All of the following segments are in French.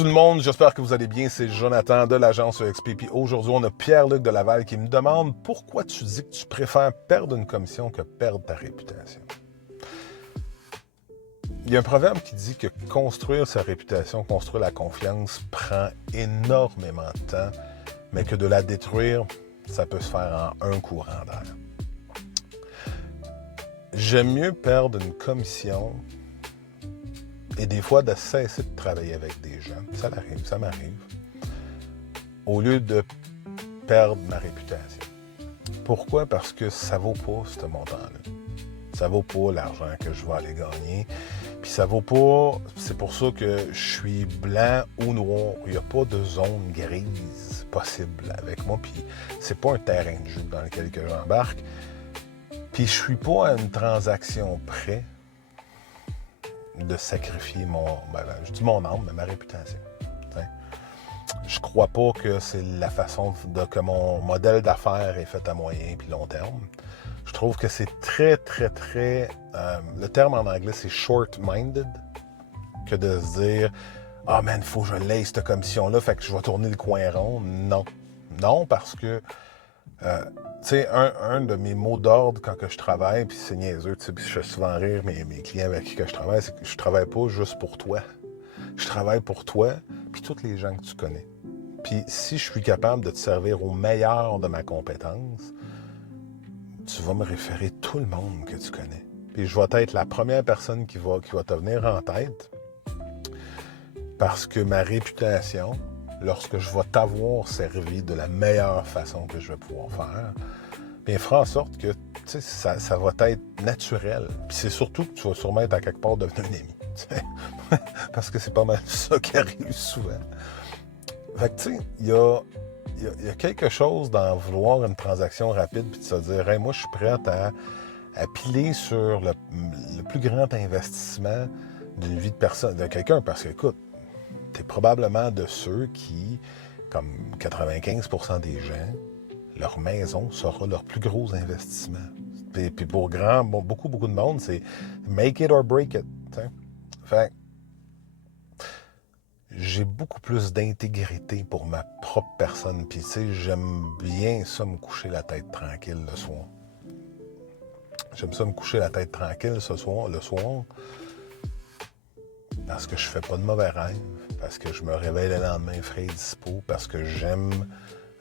tout le monde, j'espère que vous allez bien. C'est Jonathan de l'agence EXP. Puis aujourd'hui, on a Pierre-Luc de Laval qui me demande pourquoi tu dis que tu préfères perdre une commission que perdre ta réputation. Il y a un proverbe qui dit que construire sa réputation, construire la confiance prend énormément de temps, mais que de la détruire, ça peut se faire en un courant d'air. J'aime mieux perdre une commission et des fois de cesser de travailler avec des gens, ça m'arrive, au lieu de perdre ma réputation. Pourquoi? Parce que ça vaut pas ce montant-là. Ça vaut pas l'argent que je vais aller gagner. Puis ça vaut pas... C'est pour ça que je suis blanc ou noir. Il n'y a pas de zone grise possible avec moi. Puis c'est pas un terrain de jeu dans lequel que j'embarque. Puis je suis pas à une transaction près de sacrifier je dis mon âme, mais ma réputation. T'sais. Je crois pas que c'est la façon que mon modèle d'affaires est fait à moyen puis long terme. Je trouve que c'est très, le terme en anglais, c'est short-minded, que de se dire « Ah, man, il faut que je l'aie, cette commission-là, fait que je vais tourner le coin rond. » Non. Non, parce que, tu sais, un de mes mots d'ordre quand que je travaille, puis c'est niaiseux, tu sais, puis je fais souvent rire mes clients avec qui que je travaille, c'est que je travaille pas juste pour toi. Je travaille pour toi, puis tous les gens que tu connais. Puis si je suis capable de te servir au meilleur de ma compétence, tu vas me référer tout le monde que tu connais. Puis je vais être la première personne qui va te venir en tête parce que ma réputation, lorsque je vais t'avoir servi de la meilleure façon que je vais pouvoir faire, bien, fera en sorte que ça va être naturel. Puis c'est surtout que tu vas sûrement être à quelque part devenu un ami. Parce que c'est pas mal ça qui arrive souvent. Fait que tu sais, il y a quelque chose dans vouloir une transaction rapide puis de se dire hey, moi je suis prête à piler sur le plus grand investissement d'une vie de quelqu'un parce que écoute, t'es probablement de ceux qui, comme 95% des gens, leur maison sera leur plus gros investissement. Puis pour beaucoup de monde, c'est make it or break it. T'sais. Fait j'ai beaucoup plus d'intégrité pour ma propre personne. Puis, tu sais, j'aime bien ça, me coucher la tête tranquille le soir. J'aime ça me coucher la tête tranquille le soir, parce que je fais pas de mauvais rêves, parce que je me réveille le lendemain frais et dispo, parce que j'aime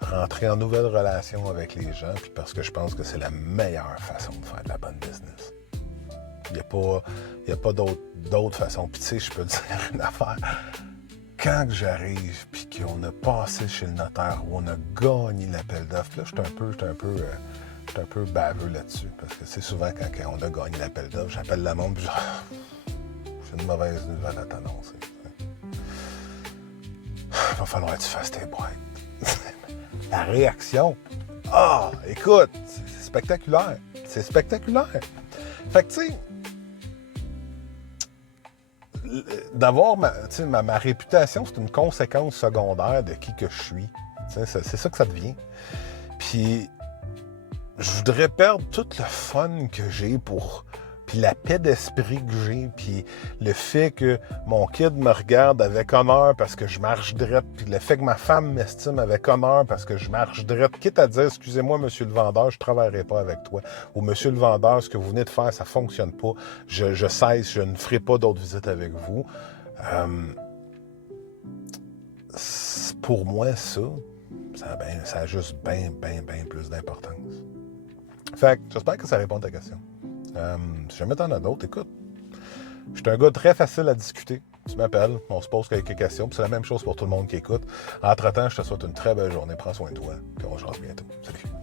rentrer en nouvelle relation avec les gens, puis parce que je pense que c'est la meilleure façon de faire de la bonne business. Il n'y a pas d'autre façon. Puis, tu sais, je peux te dire une affaire... Quand j'arrive puis qu'on a passé chez le notaire où on a gagné l'appel d'offres, là, j'étais un peu baveux là-dessus. Parce que c'est souvent quand on a gagné l'appel d'offres, j'appelle la monde puis j'ai une mauvaise nouvelle à t'annoncer. Il va falloir que tu fasses tes boîtes. La réaction. Ah, écoute, c'est spectaculaire. C'est spectaculaire. Fait que tu sais, d'avoir ma réputation, c'est une conséquence secondaire de qui que je suis. C'est ça que ça devient. Puis, je voudrais perdre tout le fun que j'ai puis la paix d'esprit que j'ai, puis le fait que mon kid me regarde avec honneur parce que je marche drette, puis le fait que ma femme m'estime avec honneur parce que je marche drette, quitte à dire, excusez-moi, monsieur le vendeur, je ne travaillerai pas avec toi, ou monsieur le vendeur, ce que vous venez de faire, ça ne fonctionne pas, je cesse, je ne ferai pas d'autres visites avec vous. Pour moi, ça a juste bien plus d'importance. Fait que j'espère que ça répond à ta question. Si jamais t'en as d'autres, écoute, je suis un gars très facile à discuter. Tu m'appelles, on se pose quelques questions, puis c'est la même chose pour tout le monde qui écoute. Entre-temps, je te souhaite une très belle journée, prends soin de toi, puis on se revoit bientôt. Salut!